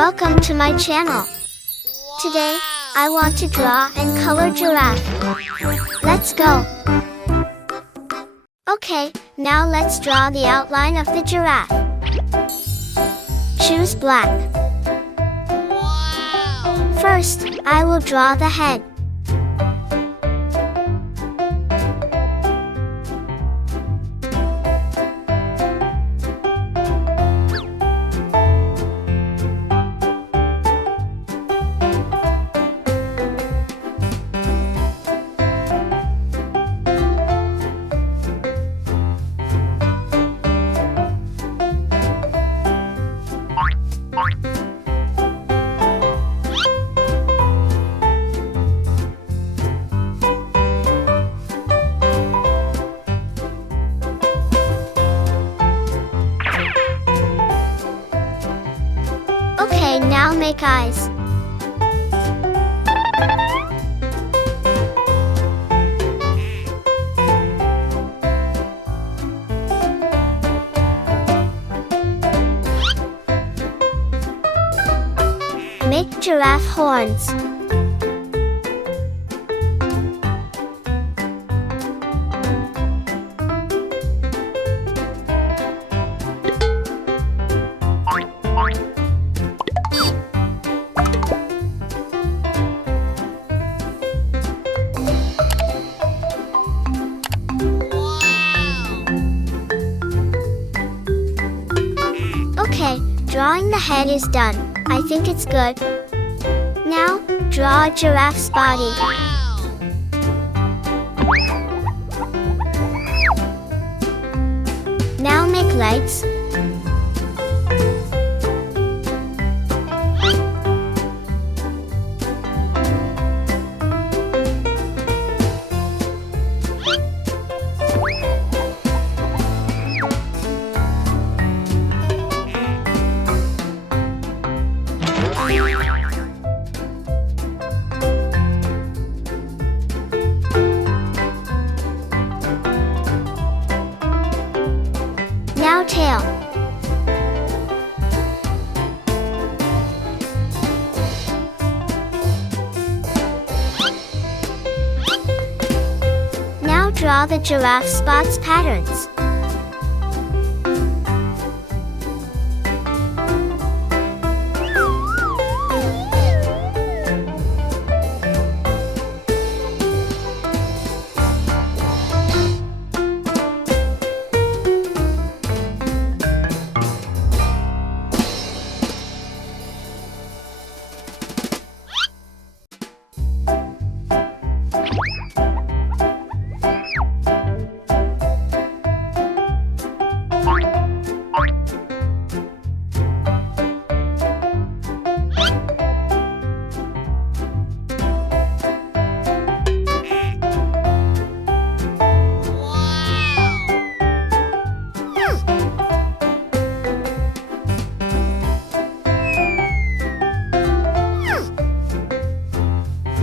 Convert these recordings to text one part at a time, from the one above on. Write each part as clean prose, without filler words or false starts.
Welcome to my channel. Today, I want to draw and color giraffe. Let's go. Okay, now let's draw the outline of the giraffe. Choose black. First, I will draw the head. Okay, now make eyes. Make giraffe horns. Okay, drawing the head is done. I think it's good. Now, draw a giraffe's body. Now make legs. Now tail. Now draw the giraffe spots patterns.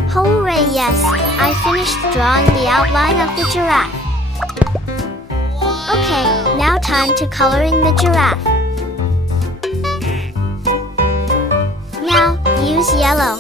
Hooray, yes! I finished drawing the outline of the giraffe. Okay, now time to coloring the giraffe. Now, use yellow.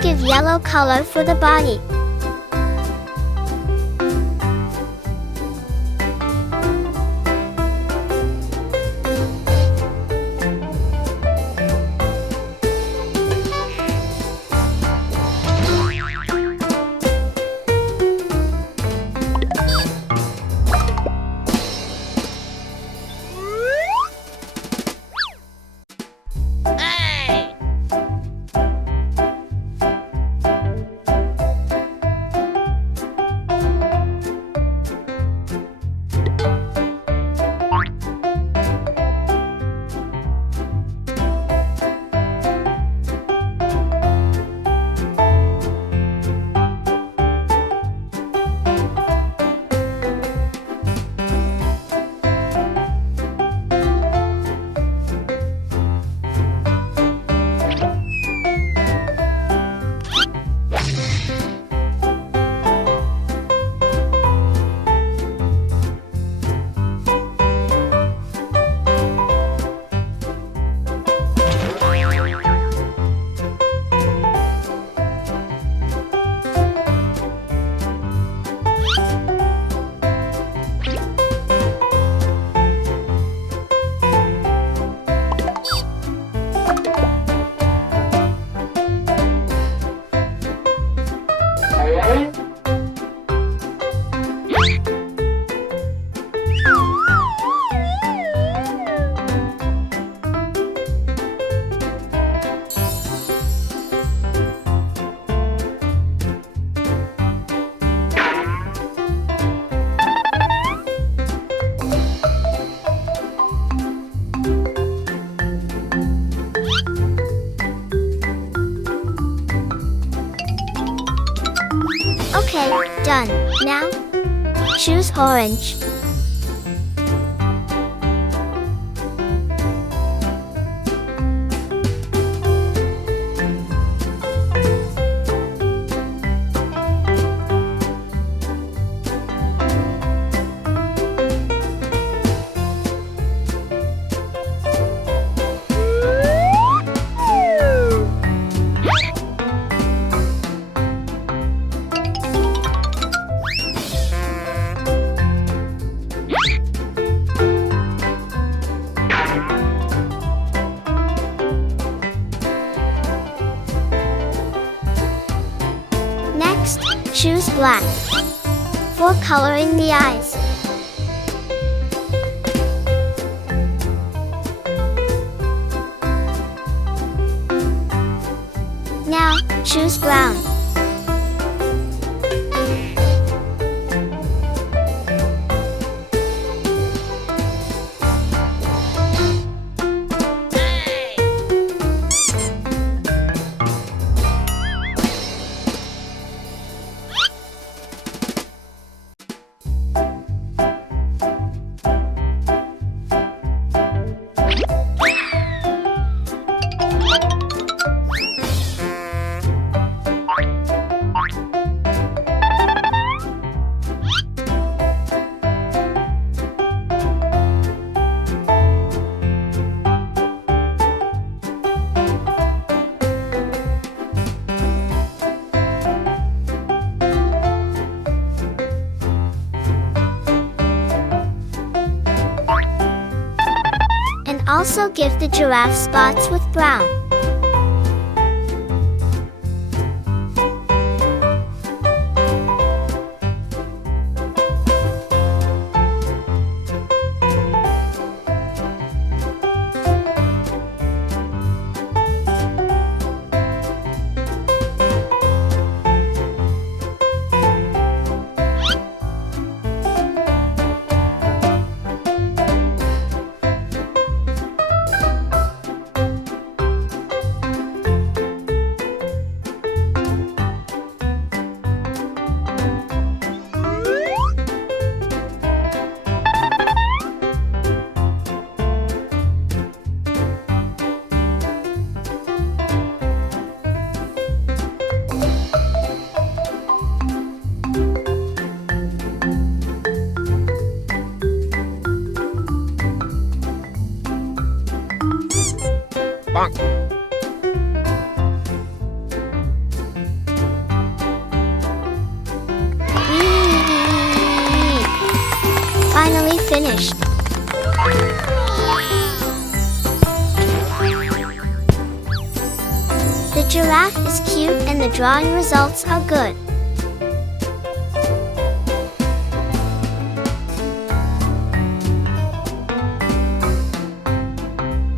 give yellow color for the body. Okay, done. Now, choose orange. Next, choose black for coloring the eyes. Now, choose brown. Also give the giraffe spots with brown. Bonk. giraffe is cute and the drawing results are good.